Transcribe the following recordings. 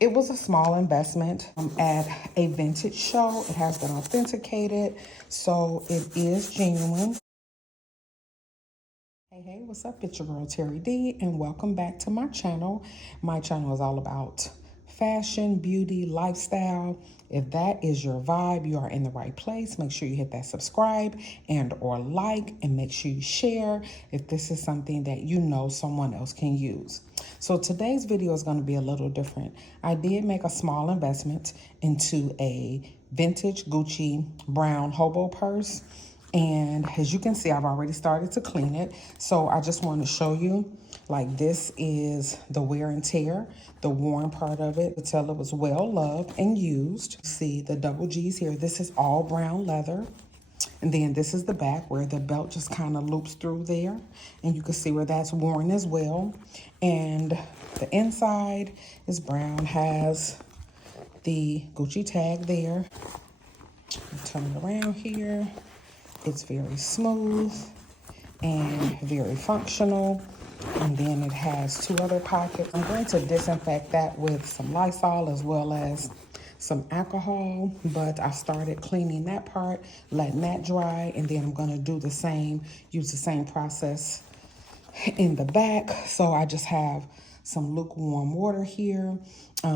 It was a small investment at a vintage show. It has been authenticated, so it is genuine. Hey, what's up? It's your girl Terry D, and welcome back to my channel. My channel is all about fashion, beauty, lifestyle. If that is your vibe, you are in the right place. Make sure you hit that subscribe and or like, and make sure you share if this is something that you know someone else can use. So today's video is going to be a little different. I did make a small investment into a vintage Gucci brown hobo purse. And as you can see, I've already started to clean it. So I just want to show you, like, this is the wear and tear, the worn part of it. To tell it was well loved and used. See the double G's here. This is all brown leather. And then this is the back where the belt just kind of loops through there. And you can see where that's worn as well. And the inside is brown, has the Gucci tag there. Turn it around here. It's very smooth and very functional. And then it has two other pockets. I'm going to disinfect that with some Lysol as well as some alcohol, but I started cleaning that part, letting that dry, and then I'm gonna do the same, use the same process in the back. So I just have some lukewarm water here.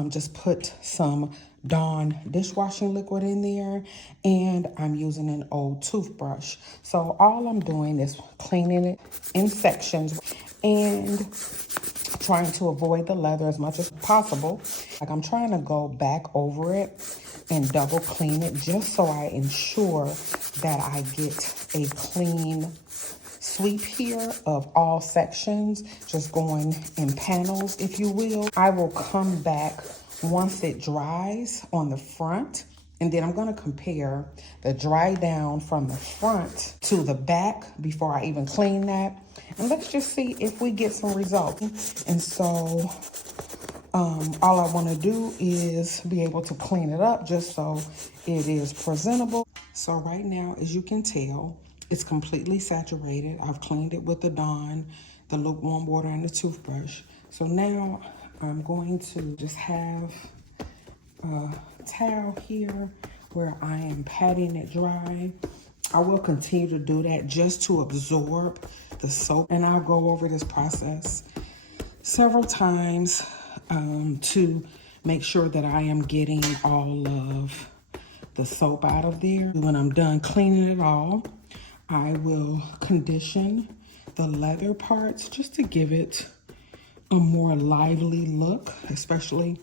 Just put some Dawn dishwashing liquid in there, and I'm using an old toothbrush. So all I'm doing is cleaning it in sections and trying to avoid the leather as much as possible. Like, I'm trying to go back over it and double clean it just so I ensure that I get a clean sweep here of all sections, just going in panels, if you will. I will come back once it dries on the front, and then I'm going to compare the dry down from the front to the back before I even clean that. And let's just see if we get some results. And so all I want to do is be able to clean it up just so it is presentable. So right now, as you can tell, it's completely saturated. I've cleaned it with the Dawn, the lukewarm water, and the toothbrush. So now I'm going to just have a towel here where I am patting it dry. I will continue to do that just to absorb the soap. And I'll go over this process several times to make sure that I am getting all of the soap out of there. When I'm done cleaning it all, I will condition the leather parts just to give it a more lively look, especially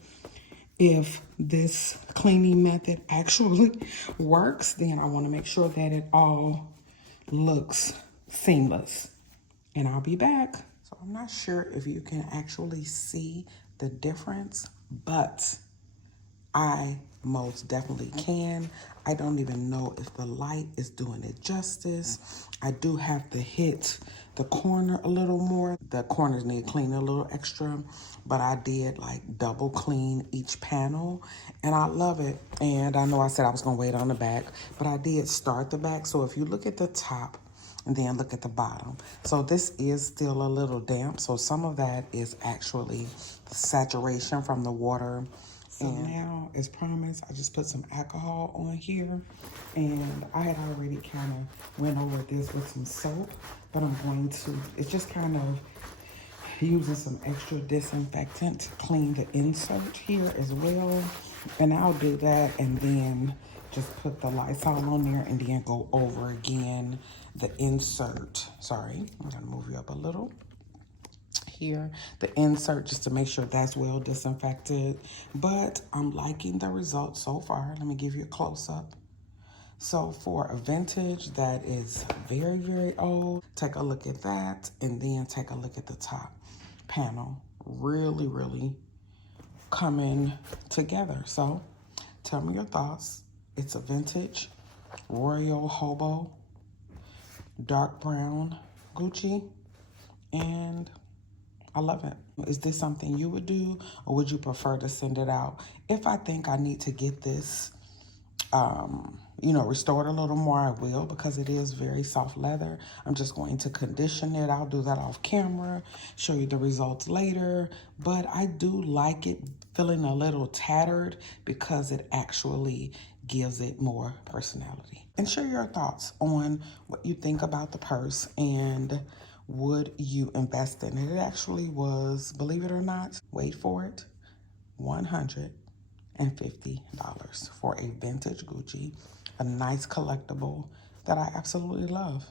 if this cleaning method actually works. Then I want to make sure that it all looks seamless. And I'll be back. So I'm not sure if you can actually see the difference, but I most definitely can. I don't even know if the light is doing it justice. I do have to hit the corner a little more. The corners need cleaning a little extra, but I did like double clean each panel, and I love it. And I know I said I was gonna wait on the back, but I did start the back. So if you look at the top and then look at the bottom. So this is still a little damp. So some of that is actually the saturation from the water. So now, as promised, I just put some alcohol on here, and I had already kind of went over this with some soap, but I'm going to, it's just kind of using some extra disinfectant to clean the insert here as well. And I'll do that and then just put the Lysol on there and then go over again the insert. Sorry, I'm gonna move you up a little. Here, the insert, just to make sure that's well disinfected. But I'm liking the results so far. Let me give you a close-up. So for a vintage that is very, very old, take a look at that, and then take a look at the top panel. Really, really coming together. So tell me your thoughts. It's a vintage Royal Hobo dark brown Gucci, and I love it. Is this something you would do, or would you prefer to send it out? If I think I need to get this you know, restore it a little more, I will, because it is very soft leather. I'm just going to condition it. I'll do that off camera, show you the results later. But I do like it feeling a little tattered because it actually gives it more personality. And share your thoughts on what you think about the purse and would you invest in it. It actually was, believe it or not, wait for it, $150 for a vintage Gucci, a nice collectible that I absolutely love.